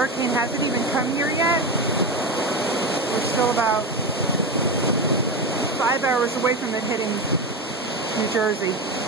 hurricane hasn't even come here yet. We're still about 5 hours away from it hitting New Jersey.